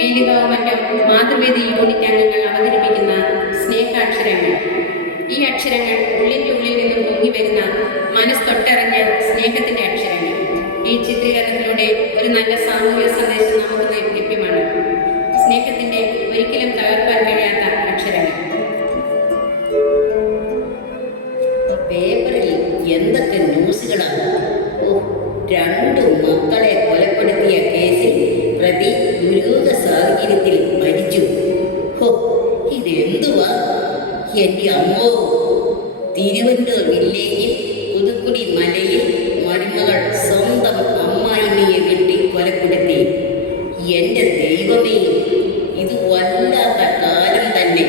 മേലുകാവ് മറ്റും മാതൃവേദി യൂണിറ്റ് അംഗങ്ങൾ അവതരിപ്പിക്കുന്ന സ്നേഹാക്ഷരങ്ങൾ. ഈ അക്ഷരങ്ങൾ ഉള്ളിൻ്റെ ഉള്ളിൽ നിന്നും പൊങ്ങി വരുന്ന മനസ്തൊട്ടറിഞ്ഞ സ്നേഹത്തിൻ്റെ അക്ഷരങ്ങൾ. ഈ ചിത്രീകരണത്തിലൂടെ ഒരു നല്ല സാമൂഹിക സന്ദേശം നമുക്ക് ലഭ്യമാണ്. സ്നേഹത്തിൻ്റെ ഒരിക്കലും തകർക്കാൻ കഴിയാത്ത അക്ഷരങ്ങൾ. പേപ്പറിൽ എന്തൊക്കെ ന്യൂസുകളാണ്! രണ്ടു മക്കളെ കൊലപ്പെടുത്തിയ കേസിൽ പ്രതി ദുരൂഹ സാഹചര്യത്തിൽ മരിച്ചു. ഇതെന്തുവാ എൻ്റെ അമ്മോ! തിരുവനന്തപുരം വില്ലേജിൽ പുതുക്കുടി മലയിൽ മരുമകൾ സ്വന്തം അമ്മായിമ്മയെ വെട്ടി കൊലപ്പെടുത്തി. എൻ്റെ ദൈവമേ, ഇത് വല്ലാത്ത കാലം തന്നെ.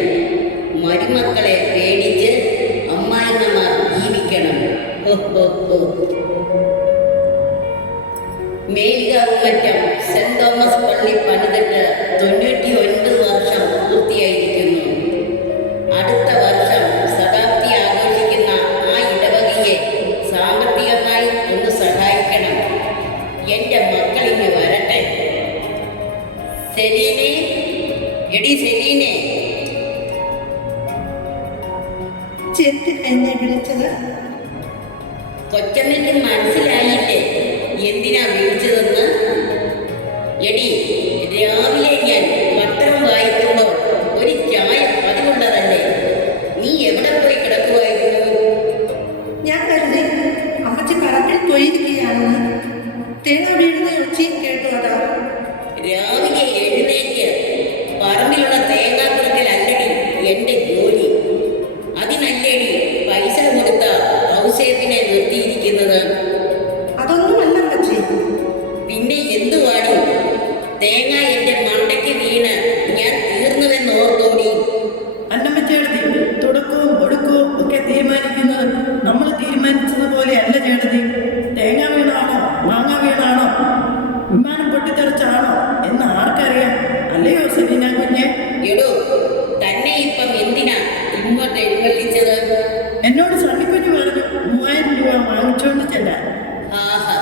മരുമക്കളെ പേടിച്ച് അമ്മായിമ്മമാർ ജീവിക്കണം. മേൽകാവ് മറ്റം സെന്റ് തോമസ് പള്ളി പണിതിട്ട് 99 വർഷം പൂർത്തിയായിരിക്കുന്നു. അടുത്ത വർഷം ശതാബ്ദി ആഘോഷിക്കുന്ന ആ ഇടവകയെ സാമ്പത്തികമായി ഒന്ന് സഹായിക്കണം. എൻ്റെ മക്കളിങ്ങ് വരട്ടെ. സെലീനെ, എടി സെലീനെ. എന്നെ വിളിച്ചത്? കൊച്ചമ്മയ്ക്ക് മനസ്സിലായില്ലേ എന്തിനാ വിളിച്ചതെന്ന്? എടി, രാവിലെ ഞാൻ പത്രം വായിക്കുമ്പോൾ ഒരു ചായ പതിവുള്ളതല്ലേ? നീ എവിടെ പോയി കിടക്കുമായിരുന്നു? ഞാൻ കരുതി അമ്മച്ചി പറമ്പിൽ പോയിരിക്കുകയാണെന്ന്. തേങ്ങ വീഴുന്ന ഒച്ചയും കേട്ടു. അതാ രാവിലെ എഴുന്നേറ്റ് പറമ്പിലുള്ള തേങ്ങാപ്പുറത്തിലല്ലടി എൻ്റെ ജോലി. അതിനല്ലേടി പൈസ കൊടുത്ത ഔസേപ്പിനെ നിർത്തിയിരിക്കുന്നത്. അതൊന്നുമല്ല അമ്മച്ചി. പിന്നെ എന്തുവാടി? തേങ്ങ എൻ്റെ മണ്ടയ്ക്ക് വീണ് ഞാൻ തീർന്നുവെന്ന് ഓർത്തോടി. അന്നമ്മച്ചേടത്തി, തുടക്കവും ഒടുക്കവും ഒക്കെ തീരുമാനിക്കുന്നത് നമ്മൾ തീരുമാനിച്ചതുപോലെ അല്ല ചേട്ടത്തി. തേങ്ങ വീണാണോ മാങ്ങ വീണാണോ വിമാനം പൊട്ടിത്തെറിച്ചാണോ എന്ന് ആർക്കറിയാം? അല്ലയോ സെലീന കുഞ്ഞെ? എടോ, തന്നെ ഇപ്പം എന്തിനാ ഇങ്ങോട്ട് എഴുന്നള്ളിച്ചത്? എന്നോട് സണ്ണിക്കുഞ്ഞ് പറഞ്ഞു 3000 രൂപ വാങ്ങിച്ചോണ്ട് ചെല്ലാൻ. ആഹാ,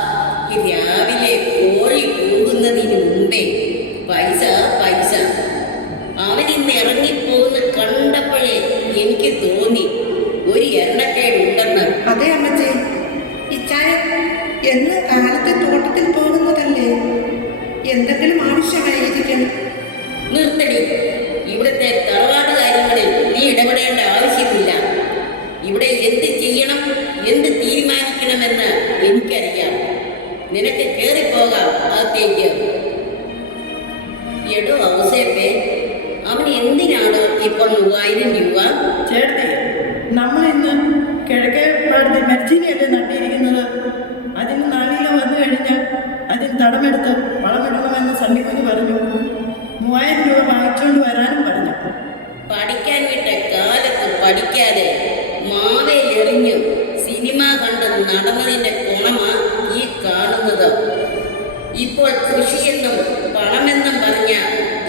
രാവിലെ കോഴി കൂകുന്നതിന് മുമ്പേ പൈസ പൈസ. അവനിന്ന് ഇറങ്ങിപ്പോകുന്ന കണ്ടപ്പോഴേ എനിക്ക് തോന്നി ഒരു എണ്ണക്കേടുണ്ടെന്ന്. അതെ അമ്മച്ചി, ഇച്ചായ എന്ന് കാലത്തെ തോട്ടത്തിൽ പോകുന്നതല്ലേ? എന്തെങ്കിലും ആവശ്യമായിരിക്കും. നിർത്തടി. ഇവിടുത്തെ തറവാട് കാര്യങ്ങളിൽ നീ ഇടപെടേണ്ട ആവശ്യമില്ല. ഇവിടെ എന്ത് ചെയ്യണം, എന്ത് തീരുമാനിക്കണമെന്ന് എനിക്കറിയാം. നിനക്ക് കയറിപ്പോകാം അകത്തേക്ക്. എടോ ഔസേപ്പേ, അവന് എന്തിനാണ് ഇപ്പോൾ 3000 രൂപ? ചേട്ടത്തി, നമ്മളിന്ന് കിഴക്കേ പാടത്തിൽ മരിച്ചിനെയല്ലേ നട്ടിയിരിക്കുന്നത്. അതിന് നാളിക വന്നു കഴിഞ്ഞാൽ അതിന് തടമെടുത്ത് വളമിടണമെന്ന് സണ്ണിക്കുഞ്ഞ് പറഞ്ഞു. 3000 രൂപ വാങ്ങിച്ചുകൊണ്ട് വരാനും പറഞ്ഞു. പഠിക്കാൻ വിട്ട കാലത്ത് പഠിക്കാതെ മാവേലെറിഞ്ഞു സിനിമ കണ്ട് നടന്നതിൻ്റെ ഗുണമാ ഈ കാണുന്നത്. ഇപ്പോൾ കൃഷിയെന്നും പണമെന്നും പറഞ്ഞ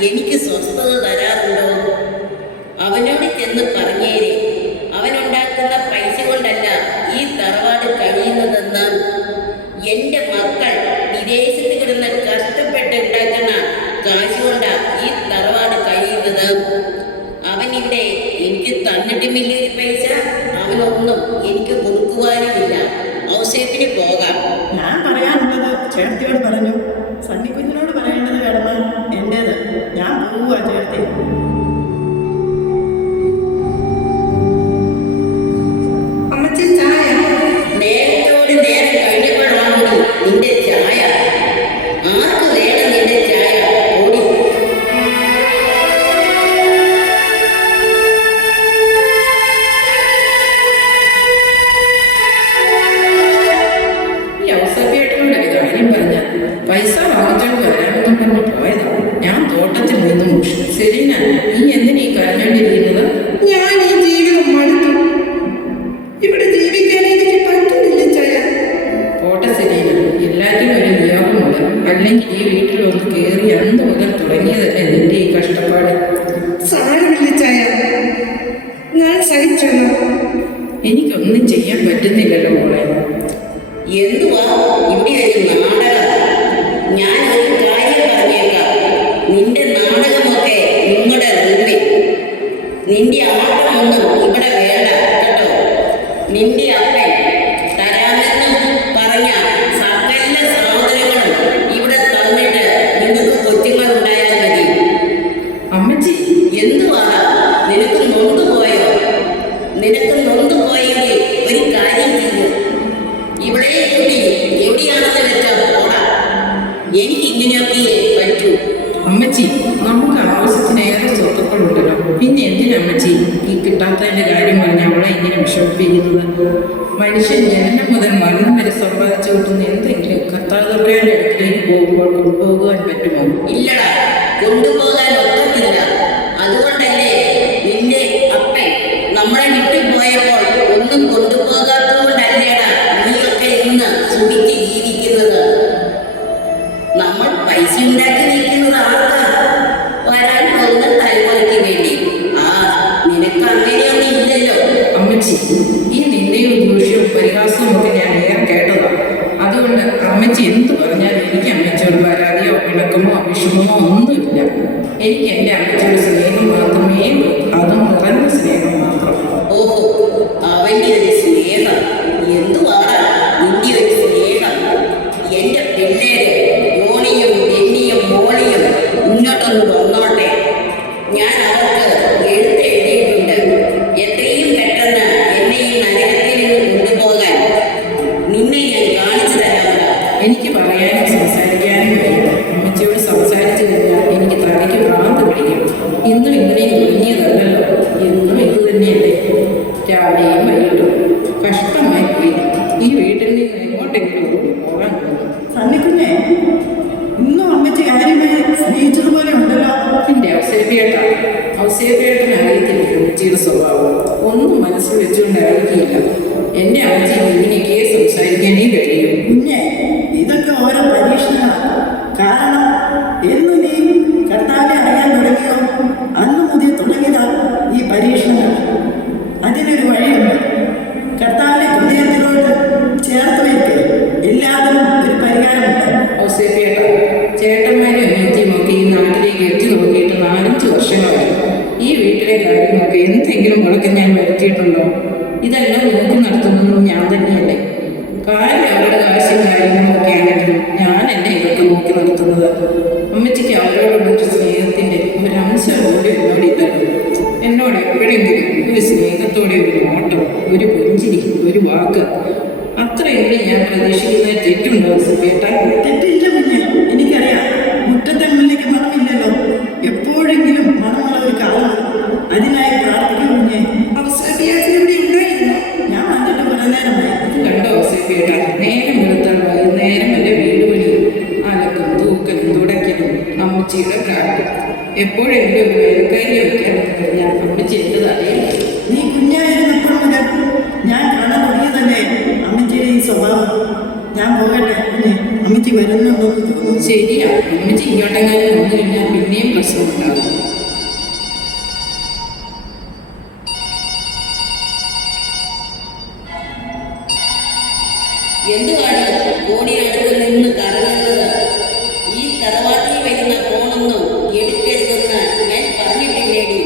എനിക്ക് സ്വസ്ഥത തരാറുണ്ടോ? അവനോട് ചെന്ന് പറഞ്ഞേരെ, അവനുണ്ടാക്കുന്ന പൈസ കൊണ്ടല്ല ഈ തറവാട് കഴിയുന്നതെന്ന്. എൻ്റെ മക്കൾ വിദേശത്ത് കിടന്ന് കഷ്ടപ്പെട്ട് ഉണ്ടാക്കുന്ന കാശുകൊണ്ടാ ഈ തറവാട് കഴിയുന്നത്. അവനിവിടെ എനിക്ക് തന്നിട്ടുമില്ല ഒരു പൈസ. അവനൊന്നും എനിക്ക് കൊടുക്കുവാനുമില്ല. ഔസേപ്പിന് പോകാം. ഞാൻ പറയാനുള്ളത് ചേട്ടത്തിയോട് പറഞ്ഞു. സണ്ണിക്കുഞ്ഞിനോട് പറയേണ്ടത് കടമ എൻ്റേത്. ഞാൻ പോവുക ചേട്ടത്തി. അമ്മച്ചി ചായ. നേരത്തോട് നേരം കഴിഞ്ഞപ്പോഴാണ് നിന്റെ ചായ. ആർക്ക് വേണം നിന്റെ ചായ? ഓടി. ഈ ഔസേപ്പിയേട്ടനോട് ഒരു കാര്യം പറഞ്ഞ പൈസ വാങ്ങിച്ചോണ്ട് വരാമെന്നും പറഞ്ഞ് പോയതാ. ഞാൻ തോട്ടത്തിൽ നിന്നും. സെലീന, നീ എന്തിനീ കരഞ്ഞോണ്ടിരിക്കുന്നത്? ഞാൻ ഈ ജീവിതം മടുത്തു. ഇവിടെ ജീവിക്കാൻ എനിക്ക് പറ്റുന്നില്ല ചായ. പോട്ടെ സെലീന, എല്ലാറ്റിനും ഒരു നിയോഗമുണ്ട്. അല്ലെങ്കിൽ ഈ വീട്ടിൽ ഒന്ന് കയറി അന്ന് മുതൽ തുടങ്ങിയതല്ലേ നിന്റെ ഈ കഷ്ടപ്പാട്. സാരമില്ല ചായ, ഞാൻ സഹിച്ചോളൂ. എനിക്കൊന്നും ചെയ്യാൻ പറ്റുന്നില്ലല്ലോ മോളെ. എന്തുവാ ഇവിടെ ഒരു നാടകം? ഞാൻ ഒരു കാര്യം പറഞ്ഞേക്കാം. നിന്റെ നാടകം നിന്റെ ആട്ടമൊന്നും ഇവിടെ വേണ്ട കേട്ടോ. നിന്റെ അപ്പൻ തരാമെന്ന് പറഞ്ഞ സകല സാധനങ്ങളും ഇവിടെ തന്നിട്ട് നിങ്ങൾക്ക് കൊച്ചുങ്ങൾ ഉണ്ടായാൽ മതി. അമ്മച്ചി, എന്തുവാണ് നിനക്ക് നൊന്തുപോയോ? നിനക്ക് നൊന്തുപോയെങ്കിൽ ഒരു കാര്യം ചെയ്യൂ. ഇവിടെ കൂടി എവിടെയാണെന്ന് വെച്ചാൽ പോടാ. എനിക്ക് ഇങ്ങനെയൊക്കെ പറ്റൂ. അമ്മച്ചി, നമുക്ക് ആവശ്യത്തിനേറെ സ്വത്തുക്കളുണ്ടല്ലോ. പിന്നെ എന്തിനാ അമ്മച്ചി ഈ കിട്ടാത്തതിന്റെ കാര്യം പറഞ്ഞ് അവളെ ഇങ്ങനെ വിഷമിപ്പിക്കുന്നത്? മനുഷ്യൻ ജനനം മുതൽ മരണം വരെ സമ്പാദിച്ചു കിട്ടുന്ന എന്തെങ്കിലും കർത്താവിന്റെ അടുത്തേക്ക് പോകുമ്പോൾ കൊണ്ടുപോകാൻ പറ്റുമോ? ഇല്ലടാ, കൊണ്ടുപോകാൻ ഒക്കത്തില്ല. അതുകൊണ്ടല്ലേ നിന്റെ അപ്പൻ നമ്മളെ വിട്ടുപോയപ്പോൾ ഒന്നും കൊണ്ടുപോകാത്തതുകൊണ്ടല്ലേടാ നീയൊക്കെ ഇന്ന് സുഖിച്ച് ജീവിക്കുന്നത്. നമ്മൾ പൈസ ഉണ്ടാക്കി നിൽക്കുന്നത് ആർക്കാ? വരാൻ പോകുന്ന തലമുറയ്ക്ക് വേണ്ടി. നിനക്ക് അങ്ങനെയൊന്നും ഇല്ലല്ലോ. അമ്മച്ചി, ഈ നിന്ദയും ദൂഷ്യവും പരിഹാസവും ഒക്കെ ഞാൻ ഏറെ കേട്ടതാണ്. അതുകൊണ്ട് അമ്മച്ചി എന്ത് പറഞ്ഞാലും എനിക്ക് അമ്മച്ചിയോട് പരാതിയോ പിണക്കമോ വിഷമമോ ഒന്നുമില്ല. എനിക്ക് എൻ്റെ അമ്മച്ചിയുടെ സ്നേഹം മാത്രമേ ഉള്ളൂ. അതും നിറഞ്ഞ സ്നേഹം മാത്രം. ഓഹോ, അവന്റെ ഒരു സ്നേഹം. എന്തുവാണ് നിന്റെ ഒരു സ്നേഹം? എന്റെ പിള്ളേര് യോണിയും ബെന്നിയും മോളിയും ഇങ്ങോട്ടൊന്ന് വന്നോട്ടെ. ഞാൻ അവർക്ക് എഴുതിയിട്ടുണ്ട്. എത്രയും പെട്ടെന്ന് എന്നെ ഈ നഗരത്തിൽ നിന്ന് കൊണ്ടുപോകാൻ. നിന്നെ ഞാൻ കാണിച്ചു തരാമല്ലോ. എനിക്ക് പറയാനും സംസാരിക്കാനും കഴിയും. അമ്മച്ചിയോട് സംസാരിച്ചു കഴിഞ്ഞാൽ എനിക്ക് തലയ്ക്ക് ഭ്രാന്ത് പിടിക്കും. ഇന്നും ഇന്നലെയും കുഞ്ഞിയതല്ലല്ലോ, എന്നും ഇത് തന്നെയല്ലേ, രാവിലെയും വൈകിട്ടും. കഷ്ടമായി പോയി. ഈ വീട്ടിൽ നിന്ന് എങ്ങോട്ടെങ്കിലും പോകാൻ തോന്നുന്നു. സണ്ണിക്കുഞ്ഞെ, ഇന്നും അമ്മച്ചി കാര്യമായി സ്നേഹിച്ചതുപോലെ ഉണ്ടല്ലോ. എൻ്റെ ഔസേപ്പിയേട്ടൻ അറിയത്തില്ല അമ്മച്ചിയുടെ സ്വഭാവം. ഒന്നും മനസ്സിൽ വെച്ചുകൊണ്ടായിരിക്കില്ല. എൻ്റെ അമ്മച്ചി ഇങ്ങനെയൊക്കെ സംസാരിക്കാനേ കഴിയും. കുഞ്ഞെ, ഇതൊക്കെ ഓരോ പരീക്ഷണങ്ങളാണ്. കാരണം എന്ന് നീ കർത്താവിനെ അറിയാൻ തുടങ്ങിയോ അന്ന് മുതൽ തുടങ്ങിയതാ ഈ പരീക്ഷണങ്ങൾ. അതിനൊരു വഴിയുണ്ട്. കർത്താവിനെ ഹൃദയത്തിലോട്ട് ചേർത്ത് വയ്ക്കുക. എല്ലാത്തിനും ഒരു പരിഹാരമുണ്ട്. ഔസേപ്പിയേട്ട, ചേട്ടന്മാരും അനിയത്തിയും ഒക്കെ ഈ നാട്ടിലേക്ക് എത്തി നോക്കിയിട്ട് 4-5 വർഷങ്ങളായി. ഈ വീട്ടിലെ കാര്യങ്ങളൊക്കെ എന്തെങ്കിലും മുളക്ക് ഞാൻ വരുത്തിയിട്ടുണ്ടോ? ഇതെല്ലാം നോക്കി നടത്തുന്നതും ഞാൻ തന്നെയല്ലേ. കാര്യം അവരുടെ കാശും കാര്യങ്ങളൊക്കെ ആണെങ്കിലും ഞാനല്ലേ ഇതൊക്കെ നോക്കി നടത്തുന്നത്. അമ്മച്ചിക്ക് അവരോടുള്ളൊരു സ്നേഹത്തിൻ്റെ ഒരംശം കൂടെ എന്നോടില്ലല്ലോ. എന്നോട് എപ്പോഴെങ്കിലും ഒരു സ്നേഹത്തോടെ ഒരു നോട്ടം, ഒരു പുഞ്ചിരി, ഒരു വാക്ക്, അത്രയെങ്കിലും ഞാൻ പ്രതീക്ഷിക്കുന്നത് തെറ്റുണ്ടോ ഔസേപ്പിയേട്ട? തെറ്റില്ല കുഞ്ഞെ, എനിക്കറിയാം. മുറ്റത്തെ മുല്ലിക്ക് മണമില്ലല്ലോ. എപ്പോഴെങ്കിലും മണമുള്ള ഒരു കാലം. അതിനായി പ്രാർത്ഥിക്കും കുഞ്ഞെ. ഔസേപ്പിയേട്ടൻ ഇവിടെ ഉണ്ടായിരുന്നു. ഞാൻ വന്നിട്ട് കുറെ നേരമായി. ഇത് കണ്ടോ ഔസേപ്പിയേട്ട, നേരം വെളുത്താൽ വൈകുന്നേരം വരെ വീട് പണിയും അലക്കും തൂക്കലും തുടയ്ക്കലും അമ്മച്ചിയുടെ പ്രാർത്ഥന. എപ്പോഴെങ്കിലും ഒരു വേലക്കാരി വയ്ക്കാൻ ഞാൻ അമ്മച്ചി എന്റേതല്ലേ. നീ കുഞ്ഞായിരുന്നപ്പോൾ മുതൽ ഞാൻ കാണാൻ തുടങ്ങിയതല്ലേ അമ്മച്ചിയുടെ ഈ സ്വഭാവം. ഞാൻ പോകട്ടെ കുഞ്ഞെ, അമ്മച്ചി വരുന്നുണ്ടോ എന്ന് തോന്നുന്നു. ശരിയാ, അമ്മച്ചി ഇങ്ങോട്ടെങ്ങാനും വന്നു കഴിഞ്ഞാൽ പിന്നെയും പ്രശ്നമുണ്ടാകും. എന്തുവാണ് കോണിനടുത്ത് നിന്ന് കറങ്ങുന്നത്? ഈ തറവാട്ടിൽ വരുന്ന ഫോണൊന്നും എടുക്കരുതെന്ന് ഞാൻ പറഞ്ഞിട്ടില്ലേടി?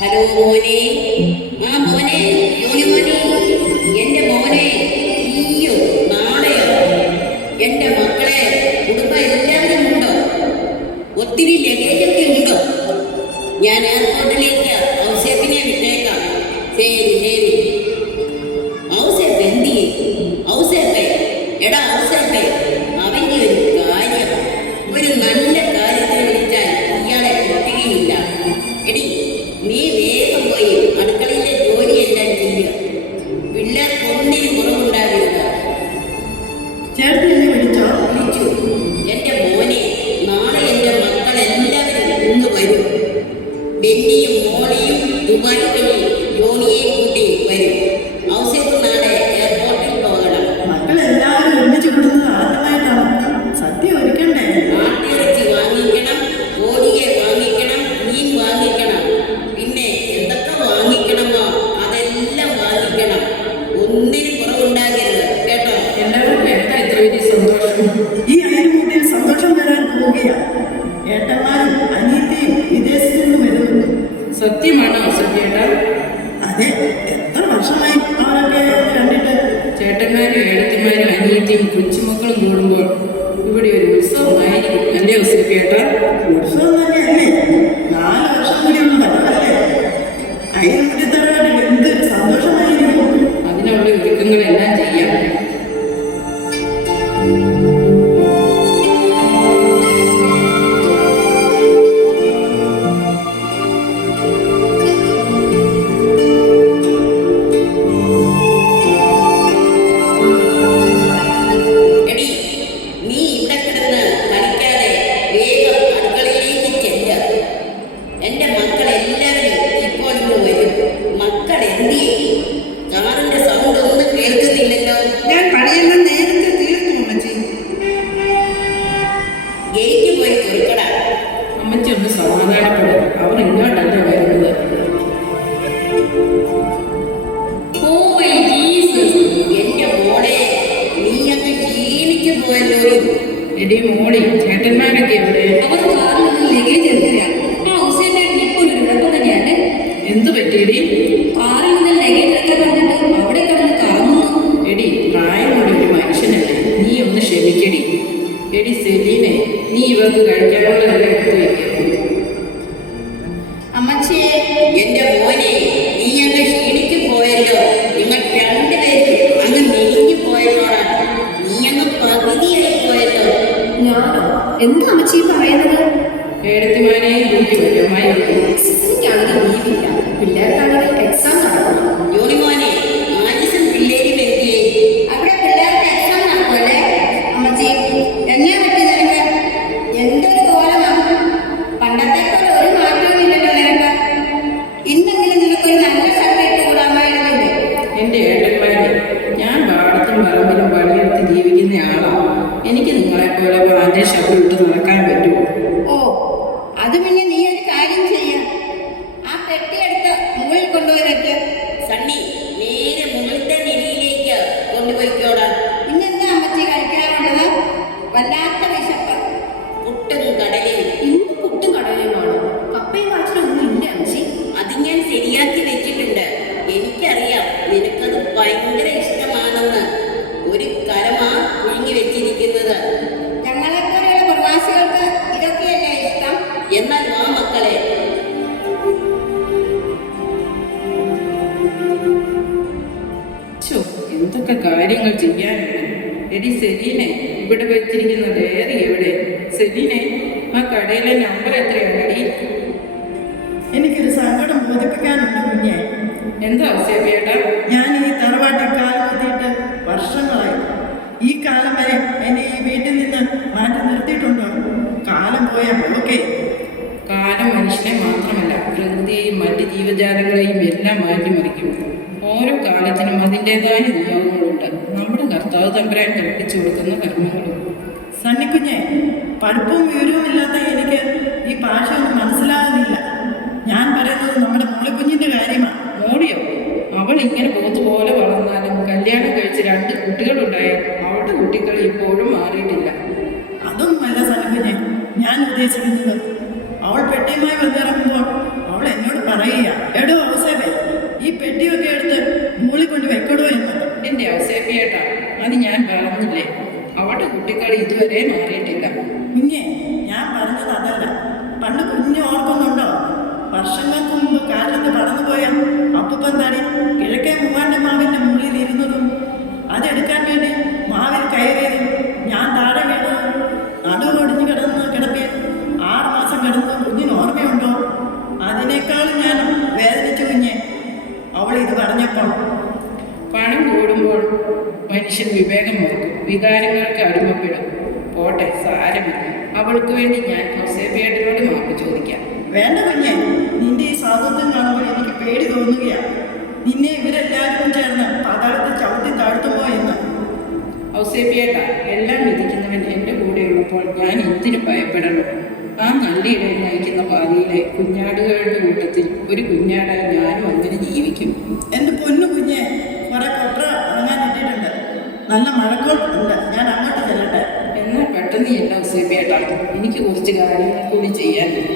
ഹലോ മോനെ, മോനെ, യോനി മോനെ, എൻ്റെ മോനെ. ഈയോ നാളെയോ? എൻ്റെ മക്കളെ കുടുംബം എല്ലാവരും ഉണ്ടോ? ഒത്തിരി ലഗേജൊക്കെ ഉണ്ടോ? ഞാൻ എയർപോർട്ടിലേക്ക് ഔസേപ്പിനെ വിട്ടേക്കാം. ശരി ശരി. ഔസേപ്പ് എന്തിയെ? ഔസേപ്പേ, എടാ ഔസേപ്പേ, അവൻ്റെ ഒരു കാര്യം, ഒരു നല്ല കാര്യത്തിന് വിളിച്ചാൽ ഇയാളെ കിട്ടുകയില്ല. എടി, നീ വേഗം പോയി അടുക്കളയിലെ ജോലിയെല്ലാം ചെയ്യുക. പിള്ളേർക്ക് ഒന്നിനും കുറവുണ്ടാകരുത്. ചേട്ടൻ എന്നെ വിളിച്ചോ? വിളിച്ചു. എൻ്റെ മോനെ, നാളെ എൻ്റെ മക്കളെല്ലാവരും ഇന്ന് വരും. ബെന്നിയും മോളിയും ദുബായ് വഴി യോണിയെ കൂട്ടി വരും. ഔസേപ്പ് നാളെ എയർപോർട്ടിൽ പോകണം. മക്കളെല്ലാവരും ഒരുമിച്ച് കൂടുന്നത് ആദ്യമായിട്ടാണ്. സദ്യ ഒരുക്കണ്ടേ? ആട്ടിറച്ചി വാങ്ങിക്കണം, കോഴിയെ വാങ്ങിക്കണം, മീൻ വാങ്ങിക്കണം. പിന്നെ എന്തൊക്കെ വാങ്ങിക്കണമോ അതെല്ലാം വാങ്ങിക്കണം. ഒന്നിനും കുറവുണ്ടാകരുത് കേട്ടോ. എല്ലാവർക്കും എന്താ ഇത്ര വലിയ സന്തോഷം? ഈ അയൽക്കൂട്ടിൽ സന്തോഷം വരാൻ പോവുകയാണ്. ഏട്ടന്മാരും അനിയത്തിയും വിദേശത്തു നിന്ന് വരുന്നു. സത്യമാണോ ഔസേപ്പിയേട്ടാ? അതെ, എത്ര വർഷമായി അവരൊക്കെ കണ്ടിട്ട്. ചേട്ടന്മാരും ഏടത്തിമാരും അനിയത്തിയും കൊച്ചുമക്കളും കൂടുമ്പോൾ ഇവിടെ ഒരു ഉത്സവമായിരിക്കും അല്ലേ ഔസേപ്പിയേട്ടാ? ഉത്സവം തന്നെയല്ലേ? 4 വർഷം കൂടിയുള്ള വരവല്ലേ? അയൽമുറ്റത്തറവാട്ടിൽ എന്തൊരു സന്തോഷമായിരിക്കും. അതിനുള്ള ഒരുക്കങ്ങളെല്ലാം ചെയ്യാം. എടി, നീ ഇവിടെ കിടന്ന് കളിക്കാതെ വേഗം അടുക്കളയിലേക്ക് ചെല്ലുക. എന്റെ മക്കളെല്ലാവരും ഇപ്പോൾ ഇങ്ങ് വരും. മക്കൾ എന്തിയെ? കാറിന്റെ സൗണ്ട് ഒന്നും കേൾക്കുന്നില്ലല്ലോ. ഞാൻ പണിയെല്ലാം നേരത്തെ തീർത്തു അമ്മച്ചി. ഗേറ്റ് പോയി തുറക്കടാ. അമ്മച്ചി ഒന്ന് സമാധാനപ്പെടും. അവർ ഇങ്ങോട്ടല്ലേ വരുന്നത്. എന്റെ മോളെ, നീ അങ്ങ് ക്ഷീണിച്ചു പോയല്ലോ. എടി മോളി, ചേട്ടന്മാരൊക്കെ എവിടെ? അവർ കാറിൽ നിന്ന് ലഗേജ് എടുക്കുകയാണ്. ആ ഔസേപ്പിയേട്ടൻ ഇപ്പോൾ ഒരു ഉഴപ്പം തന്നെയാണ്. എന്തു പറ്റിയടി? കാറിൽ നിന്ന് ലഗേജ് എടുക്കാൻ പറഞ്ഞിട്ട് അവിടെ കിടന്ന് കറങ്ങുന്നു. എടി, പ്രായമുള്ള ഒരു മനുഷ്യനല്ലേ, നീ ഒന്ന് ക്ഷമിക്കടി. എടി സെലീനെ, നീ ഇവർക്ക് കഴിക്കാനുള്ളതെല്ലാം എടുത്തു വയ്ക്കുക. അമ്മച്ചിയെ, എന്റെ മോനെ, നീ അങ്ങ് ക്ഷീണിച്ചു പോയല്ലോ. നിങ്ങൾ രണ്ടുപേരും അങ്ങ് മെലിഞ്ഞു പോയല്ലോടാ. നീ അങ്ങ് പകുതിയായി പോയല്ലോ. ഞാനോ? എന്താ അമ്മച്ചി പറയുന്നത്? ഏടത്തിമാരെയും കൂട്ടി വരുമായിരുന്നു. സിസിക്കാണെങ്കിൽ ലീവില്ല, പിള്ളേർക്കാണെങ്കിൽ എക്സാം നടക്കണം. യോണിമോനെ, ആലീസും പിള്ളേരും എത്തിയേ. അവിടെ പിള്ളേർക്ക് എക്സാം നടക്കുമല്ലേ അമ്മച്ചി? എങ്ങനെയാ പറ്റി നിനക്ക്? എന്തൊരു കോലമാണ്. പണ്ടത്തെ പോലെ ഒരു മാറ്റവും ഇല്ലല്ലോ നിനക്ക്. ഇന്നെങ്കിലും നിനക്കൊരു നല്ല ഷർട്ട് ഇട്ട് കൂടാമായിരുന്നില്ലേ? എൻ്റെ ഏട്ടന്മാരെ, ഞാൻ പാടത്തും പറമ്പിലും പണിയെടുത്ത് ജീവിക്കുന്ന ആളാണ്. എനിക്ക് നിങ്ങളെപ്പോലെ പാൻ്റെ ഷർട്ട് ഇട്ട് നടക്കാൻ പറ്റുമോ? ഓ, അത് പിന്നെ നീ ഒരു കാര്യം ചെയ്യാം. ആ പെട്ടിയെടുത്ത് മുകളിൽ കൊണ്ടുപോയി വെക്ക്. സണ്ണി, നേരെ മുകളിലത്തെ നിലയിലേക്ക് കൊണ്ടുപോയിക്കോടാ. ഇന്നെന്താ അമ്മച്ചി കഴിക്കാനുള്ളത്? വല്ലാത്ത വിശപ്പ്. പുട്ടും കടലയും. ഇന്ന് പുട്ടും കടലയുമാണോ? കപ്പയും കാച്ചിലൊന്നും ഇല്ല അമ്മച്ചി. അത് ഞാൻ ശരിയാക്കി വെച്ചിട്ടുണ്ട്. എനിക്കറിയാം നിനക്കത് ഭയങ്കര ഇഷ്ടമാണെന്ന്. ഒരു കലമാ പുഴുങ്ങി വെച്ചിരിക്കുന്നത്. ഞങ്ങളെപ്പോലെയുള്ള പ്രവാസികൾക്ക് ഇതൊക്കെയല്ലേ ഇഷ്ടം? എന്നാൽ ആ മക്കളെ, ചോ, എന്തൊക്കെ കാര്യങ്ങൾ ചെയ്യാനുണ്ട്. എടി സെലീനെ, ഇവിടെ വെച്ചിരിക്കുന്ന ഡയറി എവിടെ? സെലീനെ, ആ കടയിലെ നമ്പർ എത്രയാണടി? എനിക്കൊരു സങ്കടം ബോധിപ്പിക്കാനുണ്ട് കുഞ്ഞെ. എന്താ ഔസേപ്പിയേട്ടാ? ഞാൻ ഈ തറവാട്ടിൽ കാലെത്തിയിട്ട് വർഷങ്ങളായി. ഈ കാലം വരെ എന്നെ ഈ വീട്ടിൽ നിന്ന് മാറ്റി നിർത്തിയിട്ടുണ്ടോ? കാലം പോയാൽ ഓക്കെ. കാലം മനുഷ്യനെ മാത്രമല്ല, പ്രകൃതിയെയും മറ്റ് ജീവജാലങ്ങളെയും എല്ലാം മാറ്റിമറിക്കും. ഓരോ കാലത്തിനും അതിൻ്റെതായ നിയോഗങ്ങളുണ്ട്. നമ്മുടെ കർത്താവ് തമ്പുരാൻ കൽപ്പിച്ചു കൊടുക്കുന്ന കർമ്മങ്ങളും. സണ്ണിക്കുഞ്ഞെ, പഠിപ്പും വിവരവും ഇല്ലാത്ത എനിക്ക് ഈ ഭാഷയൊന്നും മനസ്സിലാകുന്നില്ല. ഞാൻ പറയുന്നത് നമ്മുടെ മോളിക്കുഞ്ഞിൻ്റെ കാര്യമാണ്. മോടിയോ? അവൾ ഇങ്ങനെ പോത്തുപോലെ വളർന്നാലും കല്യാണം കഴിച്ച് 2 കുട്ടികളുണ്ടായാൽ അവളുടെ കുട്ടികൾ ഇപ്പോഴും മാറിയിട്ടില്ല. അതൊന്നുമല്ല സണ്ണിക്കുഞ്ഞെ ഞാൻ ഉദ്ദേശിക്കുന്നത്. അവൾ പെട്ടിയുമായി വന്നിറങ്ങുമ്പോൾ അവൾ എന്നോട് പറയുക, എടോ ഔസേപ്പേ, ഈ പെട്ടിയൊക്കെ എടുത്ത് മുകളിൽ കൊണ്ട് വെക്കടോ എന്ന്. എൻ്റെ ഔസേപ്പിയേട്ടാ, അത് ഞാൻ പറഞ്ഞില്ലേ, അവളുടെ കുട്ടികൾ ഇതുവരെ മാറിയിട്ടില്ല. കുഞ്ഞെ, ഞാൻ പറഞ്ഞത് അതല്ല. പണ്ട് കുഞ്ഞ് ഓർക്കുന്നുണ്ടോ? വർഷങ്ങൾക്ക് മുമ്പ് കാലത്ത് പറന്നുപോയ അപ്പൂപ്പൻ താടി കിഴക്കേ മൂവാണ്ട മാവിൻ്റെ മുകളിൽ ഇരുന്നതും അതെടുക്കാൻ വേണ്ടി മാവിൽ കയറിയതും ഞാൻ താഴെ വീണതും നടുവൊടിഞ്ഞ് കിടപ്പിൽ 6 മാസം കിടന്ന് കുഞ്ഞിന് ഓർമ്മയുണ്ടോ? അതിനേക്കാളും ഞാൻ വേദനിച്ചു കുഞ്ഞെ അവൾ ഇത് പറഞ്ഞപ്പോൾ. പണം കൂടുമ്പോൾ മനുഷ്യൻ വിവേകം നോക്കും, വികാരങ്ങൾക്ക് അടിമപ്പെടും. പോട്ടെ, സാരമില്ല. അവൾക്ക് വേണ്ടി ഞാൻ ഔസേപ്പിയേട്ടനോട് മാപ്പ് ചോദിക്കാം. വേണ്ട കുഞ്ഞെ, നിന്റെ ഈ സാധുത്വം കാണുമ്പോൾ എനിക്ക് പേടി തോന്നുകയാണ്. നിന്നെ ഇവരെല്ലാവരും ചേർന്ന് പാതാളത്തിൽ ചവിട്ടി താഴ്ത്തുമോ എന്ന്. ഔസേപ്പിയേട്ട, എല്ലാം വിധിക്കുന്നവൻ എൻ്റെ കൂടെയുള്ളപ്പോൾ ഞാൻ എന്തിനു ഭയപ്പെടണം? ആ നല്ല ഇടയിൽ നയിക്കുന്ന പാതയിലെ കുഞ്ഞാടുകളുടെ കൂട്ടത്തിൽ ഒരു കുഞ്ഞാടായി ഞാനും അങ്ങനെ ജീവിക്കും. എൻ്റെ പൊന്നു കുഞ്ഞെ, കുറെ കൊപ്ര ഇറങ്ങാൻ ഇട്ടിട്ടുണ്ട്. നല്ല മഴക്കോട്ടുണ്ട്. ഞാൻ അങ്ങോട്ട് ചെല്ലട്ടെ. എന്നാൽ പെട്ടെന്ന് ചെല്ലാം ഔസേപ്പിയേട്ട, എനിക്ക് കുറച്ച് കാര്യങ്ങൾ കൂടി ചെയ്യാനുണ്ട്.